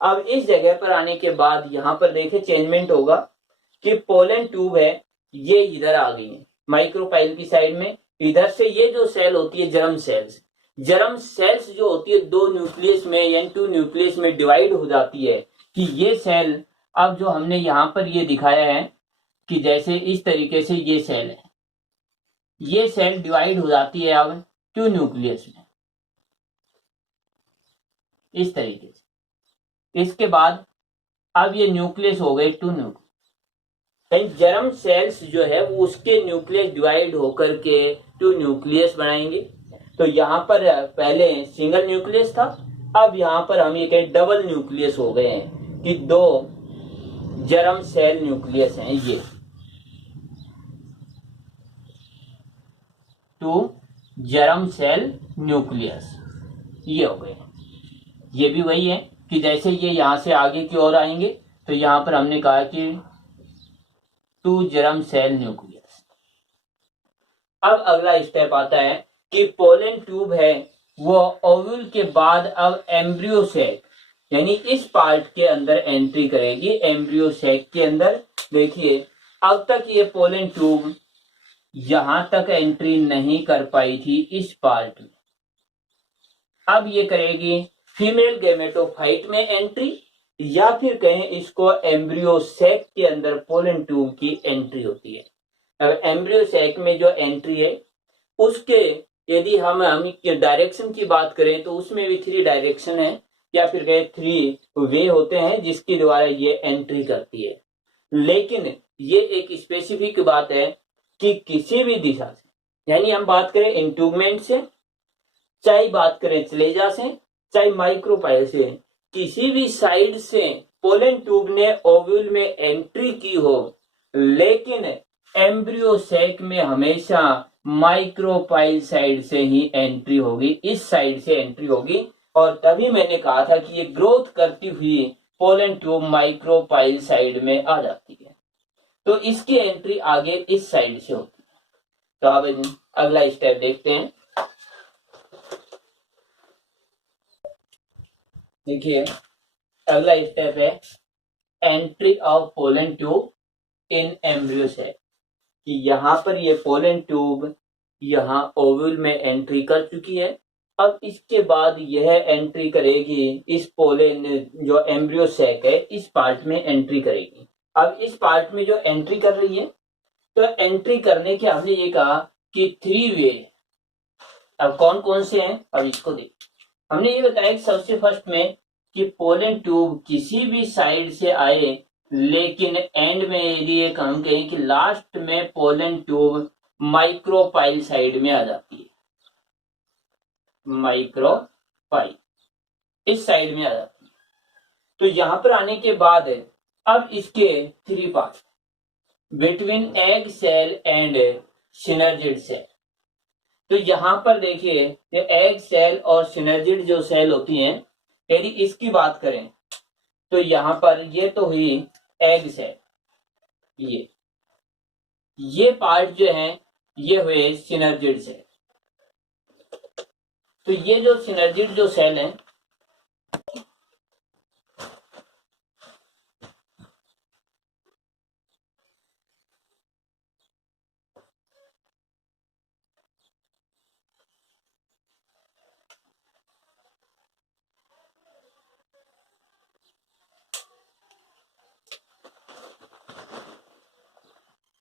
अब इस जगह पर आने के बाद यहां पर देखिए चेंजमेंट होगा कि पोलन ट्यूब है ये इधर आ गई है माइक्रोपाइल की साइड में। इधर से ये जो सेल होती है जर्म सेल्स, जर्म सेल्स जो होती है दो न्यूक्लियस में यानी टू न्यूक्लियस में डिवाइड हो जाती है, कि ये सेल अब जो हमने यहाँ पर ये दिखाया है कि जैसे इस तरीके से ये सेल है, ये सेल डिवाइड हो जाती है अब 2 न्यूक्लियस में, इस तरीके से। इसके बाद अब ये न्यूक्लियस हो गए 2 न्यूक्लियस। जर्म सेल्स जो है वो उसके न्यूक्लियस डिवाइड होकर के 2 न्यूक्लियस बनाएंगे। तो यहाँ पर पहले सिंगल न्यूक्लियस था, अब यहाँ पर हम ये कहें डबल न्यूक्लियस हो गए हैं कि 2 जर्म सेल न्यूक्लियस हैं, ये 2 जर्म सेल न्यूक्लियस ये हो गए। ये भी वही है कि जैसे ये यहां से आगे की ओर आएंगे तो यहां पर हमने कहा कि 2 जर्म सेल न्यूक्लियस। अब अगला स्टेप आता है कि पोलन ट्यूब है वो ओव्यूल के बाद अब एम्ब्रियो सैक यानी इस पार्ट के अंदर एंट्री करेगी, एम्ब्रियो सैक के अंदर। देखिए अब तक ये पोलन ट्यूब यहां तक एंट्री नहीं कर पाई थी इस पार्ट में, अब ये करेगी फीमेल गैमेटोफाइट में एंट्री, या फिर कहें इसको एम्ब्रियो सैक के अंदर पोलन ट्यूब की एंट्री होती है। अब एम्ब्रियो सैक में जो एंट्री है उसके यदि हम डायरेक्शन की बात करें तो उसमें भी 3 डायरेक्शन है, या फिर कहें 3 वे होते हैं जिसके द्वारा ये एंट्री करती है। लेकिन ये एक स्पेसिफिक बात है कि किसी भी दिशा से, यानी हम बात करें इंट्यूबमेंट से, चाहे बात करें चलेजा से, चाहे माइक्रोपाइल से, किसी भी साइड से पोलन ट्यूब ने ओव्यूल में एंट्री की हो, लेकिन एम्ब्रियो सैक में हमेशा माइक्रोपाइल साइड से ही एंट्री होगी, इस साइड से एंट्री होगी। और तभी मैंने कहा था कि ये ग्रोथ करती हुई पोलन ट्यूब माइक्रोपाइल साइड में आ जाती है, तो इसकी एंट्री आगे इस साइड से होती है। तो अब अगला स्टेप देखते हैं। देखिए अगला स्टेप है entry of pollen tube in embryo sac, कि यहाँ पर ये पोलन ट्यूब यहाँ ओव्यूल में एंट्री कर चुकी है। अब इसके बाद यह एंट्री करेगी इस पोलन जो एम्ब्रियो सैक है इस पार्ट में एंट्री करेगी। अब इस पार्ट में जो एंट्री कर रही है, तो एंट्री करने के हमने ये कहा कि 3 वे। अब कौन कौन से हैं, अब इसको देख। हमने ये बताया कि सबसे फर्स्ट में कि पोलन ट्यूब किसी भी साइड से आए, लेकिन एंड में यदि एक हम कहें कि लास्ट में पोलन ट्यूब माइक्रोपाइल साइड में आ जाती है, माइक्रोपाइल इस साइड में आ जाती है। तो यहां पर आने के बाद अब इसके 3 part between egg cell and synergid cell. तो यहां पर देखिए एग सेल और सिनर्जिड जो सेल होती हैं, यदि इसकी बात करें तो यहां पर ये तो हुई एग सेल, ये पार्ट जो है ये हुए सिनर्जिड सेल। तो ये जो सिनर्जिड जो सेल है,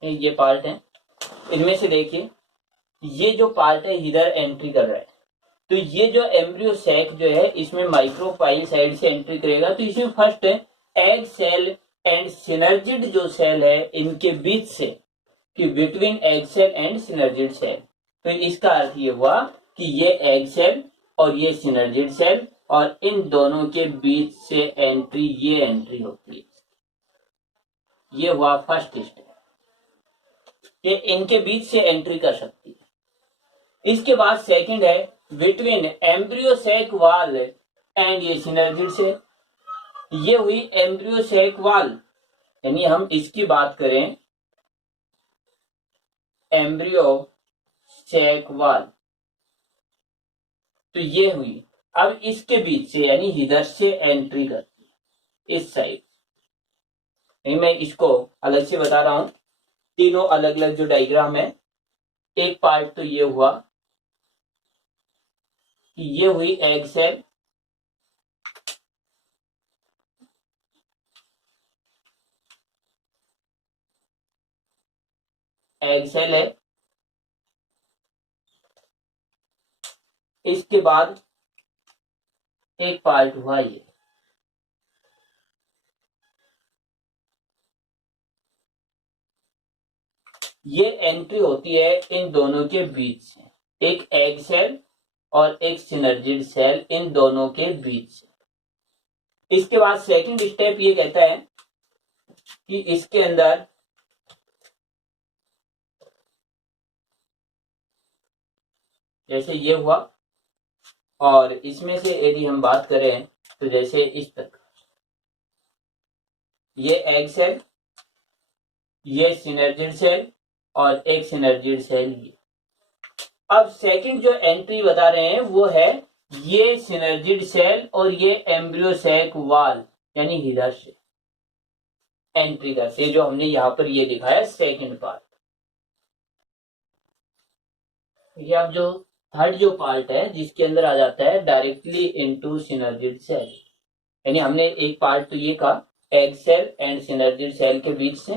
ये पार्ट है, इनमें से देखिए ये जो पार्ट है इधर एंट्री कर रहा है। तो ये जो एम्ब्रियो सैक जो है इसमें माइक्रोपाइल साइड से एंट्री करेगा। तो इसमें first egg cell and synergid जो सेल है इनके बीच से, कि between egg cell and synergid cell. तो इसका अर्थ ये हुआ कि ये एग सेल और ये सिनर्जिड सेल, और इन दोनों के बीच से एंट्री, ये एंट्री होती है। ये हुआ फर्स्ट स्टेप, ये इनके बीच से एंट्री कर सकती है। इसके बाद सेकंड है बिटवीन एम्ब्रियो सैक वाल एंड ये सिनर्जिड सेल। ये हुई एम्ब्रियो सैक वाल, यानी हम इसकी बात करें एम्ब्रियो सैक वाल, तो ये हुई। अब इसके बीच से यानी इधर से एंट्री करती है इस साइड। मैं इसको अलग से बता रहा हूं, तीनों अलग अलग जो डायग्राम है। एक पार्ट तो ये हुआ कि ये हुई एग सेल, एग सेल है। इसके बाद एक पार्ट हुआ ये एंट्री होती है इन दोनों के बीच से, एक एग सेल और एक सिनर्जिड सेल, इन दोनों के बीच से। इसके बाद सेकंड स्टेप ये कहता है कि इसके अंदर जैसे ये हुआ, और इसमें से यदि हम बात करें तो जैसे इस तक, ये एग सेल, ये सिनर्जिड सेल और एक सिनर्जिड सेल ये। अब सेकंड जो एंट्री बता रहे हैं वो है ये सिनर्जिड सेल और ये एम्ब्रियो सैक वाल यानी हीरा से एंट्री करते हैं, जो हमने यहां पर ये दिखाया सेकंड पार्ट। ये अब जो थर्ड जो पार्ट है जिसके अंदर आ जाता है डायरेक्टली इनटू सिनर्जिड सेल, यानी हमने एक पार्ट तो ये कहा egg cell and synergid cell के बीच से,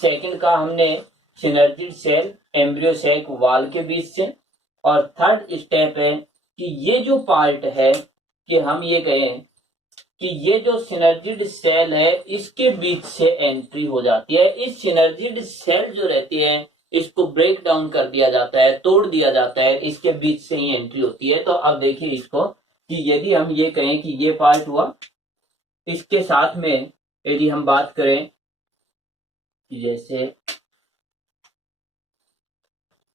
सेकंड का हमने सिनर्जिड सेल एम्ब्रियो सैक वाल के बीच से, और थर्ड स्टेप है कि ये जो पार्ट है कि हम ये कहें कि ये जो सिनर्जिड सेल है इसके बीच से एंट्री हो जाती है। इस सिनर्जिड सेल जो रहती है इसको ब्रेक डाउन कर दिया जाता है, तोड़ दिया जाता है, इसके बीच से ही एंट्री होती है। तो अब देखिए इसको कि यदि हम ये कहें कि ये पार्ट हुआ, इसके साथ में यदि हम बात करें कि जैसे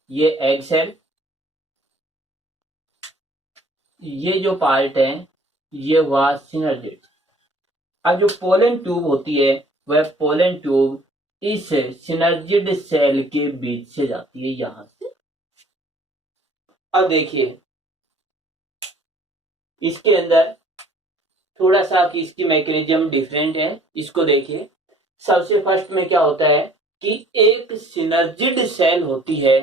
ये एग सेल, ये जो पार्ट है ये हुआ सिनर्जिड। अब जो पोलन ट्यूब होती है वह पोलन ट्यूब इस सिनर्जिड सेल के बीच से जाती है यहां से। अब देखिए इसके अंदर थोड़ा सा कि इसकी मैकेनिज्म डिफरेंट है, इसको देखिए। सबसे फर्स्ट में क्या होता है कि एक सिनर्जिड सेल होती है,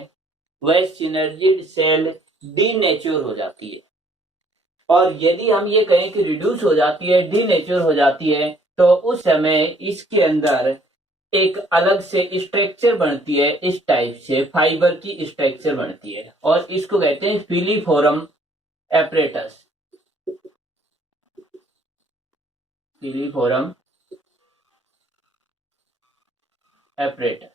वह सिनर्जिड सेल डीनेचर हो जाती है, और यदि हम ये कहें कि रिड्यूस हो जाती है, डीनेचर हो जाती है, तो उस समय इसके अंदर एक अलग से स्ट्रक्चर बनती है, इस टाइप से फाइबर की स्ट्रक्चर बनती है, और इसको कहते हैं फिलीफोरम एपरेटस। फिलीफोरम एपरेटस,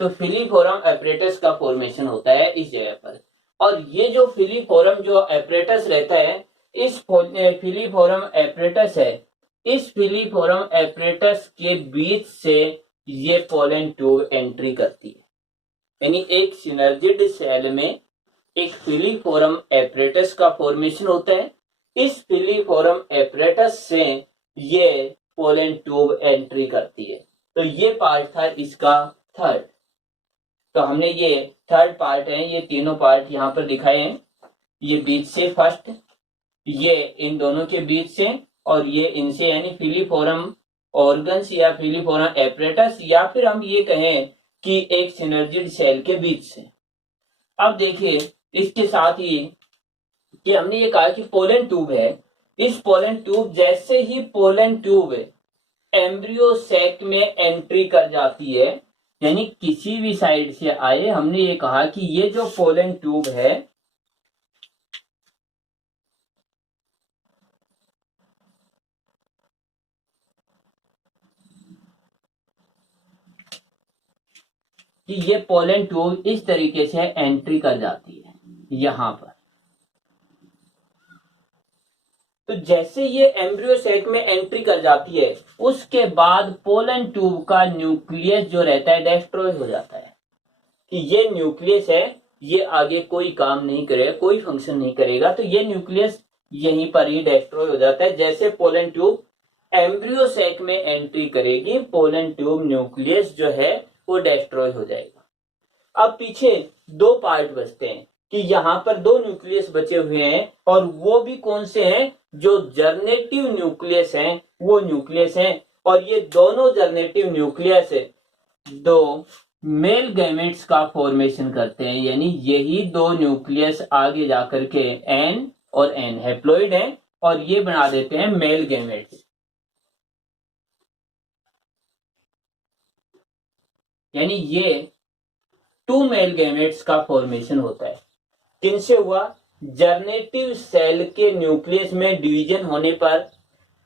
तो फिलीफोरम एपरेटस का फॉर्मेशन होता है इस जगह पर। और ये जो फिलीफोरम जो एपरेटस रहता है, इस फिलीफोरम एपरेटस है, इस फिलीफोरम एपरेटस के बीच से ये पोलन ट्यूब एंट्री करती है। यानी एक सिनर्जिड सेल में एक फिलीफोरम एपरेटस का फॉर्मेशन होता है, इस फिलीफोरम एपरेटस से ये पोलन ट्यूब एंट्री करती है। तो ये पार्ट था इसका थर्ड। तो हमने ये थर्ड पार्ट है, ये तीनों पार्ट यहाँ पर दिखाए हैं। ये बीच से फर्स्ट, ये इन दोनों के बीच से, और ये इनसे, यानी फिलीफोरम ऑर्गन्स या फिलीफोरम एपरेटस, या फिर हम ये कहें कि एक सिनर्जिड सेल के बीच से। अब देखिए इसके साथ ही कि हमने ये कहा कि पोलन ट्यूब है, इस पोलन ट्यूब जैसे ही पोलन ट्यूब एम्ब्रियो सैक में एंट्री कर जाती है, यानी किसी भी साइड से आए, हमने ये कहा कि ये जो पोलन ट्यूब है कि ये पोलन ट्यूब इस तरीके से एंट्री कर जाती है यहां पर। तो जैसे ये एम्ब्रियो सैक में एंट्री कर जाती है, उसके बाद पोलन ट्यूब का न्यूक्लियस जो रहता है डिस्ट्रॉय हो जाता है, कि ये न्यूक्लियस है, ये आगे कोई काम नहीं करेगा, कोई फंक्शन नहीं करेगा, तो ये न्यूक्लियस यहीं पर ही डिस्ट्रॉय हो जाता है। जैसे पोलन ट्यूब एम्ब्रियो सैक में एंट्री करेगी, पोलन ट्यूब न्यूक्लियस जो है वो डिस्ट्रॉय हो जाएगा। अब पीछे दो पार्ट बचते हैं कि यहाँ पर दो न्यूक्लियस बचे हुए हैं, और वो भी कौन से हैं, जो जर्नेटिव न्यूक्लियस हैं, वो न्यूक्लियस हैं। और ये दोनों जर्नेटिव न्यूक्लियस दो मेल गैमेट्स का फॉर्मेशन करते हैं, यानी यही दो न्यूक्लियस आगे जाकर के एन और एन हैप्लॉइड हैं, और ये बना देते हैं मेल गैमेट्स। यानी ये 2 मेल गैमेट्स का फॉर्मेशन होता है। किनसे हुआ? जर्नेटिव सेल के न्यूक्लियस में डिवीजन होने पर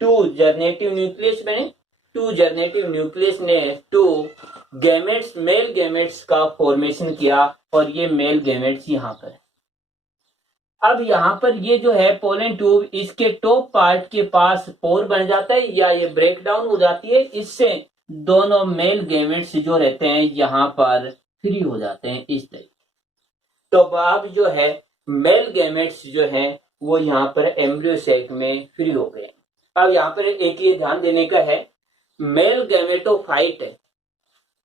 टू जर्नेटिव न्यूक्लियस ने 2 गैमेट्स मेल गैमेट्स का फॉर्मेशन किया और ये मेल गैमेट्स यहाँ पर। अब यहाँ पर ये जो है पोलन ट्यूब, इसके टॉप पार्ट के पास पोर बन जाता है या ये ब्रेक डाउन हो जाती है, इससे दोनों मेल गैमेट्स जो रहते हैं यहाँ पर फ्री हो जाते हैं इस तरीके। तो अब जो है मेल गैमेट्स जो हैं वो यहाँ पर एम्ब्रियो सैक में फ्री हो गए। अब यहाँ पर एक ये ध्यान देने का है, मेल गैमेटोफाइट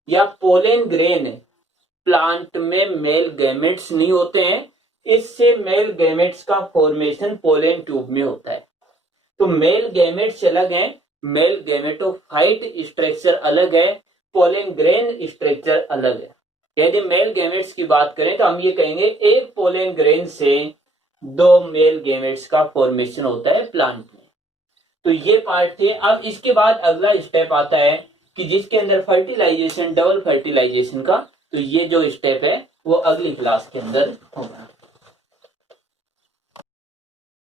या पोलन ग्रेन प्लांट में मेल गैमेट्स नहीं होते हैं, इससे मेल गैमेट्स का फॉर्मेशन पोलन ट्यूब में होता है। तो मेल गैमेट्स अलग हैं, मेल गैमेटोफाइट स्ट्रक्चर अलग है, पोलन ग्रेन स्ट्रक्चर अलग है। यदि मेल गैमेट्स की बात करें तो हम ये कहेंगे एक पोलन ग्रेन से 2 मेल गैमेट्स का फॉर्मेशन होता है प्लांट में। तो ये पार्ट थे। अब इसके बाद अगला स्टेप आता है कि जिसके अंदर फर्टिलाइजेशन, डबल फर्टिलाइजेशन का, तो ये जो स्टेप है वो अगली क्लास के अंदर होगा।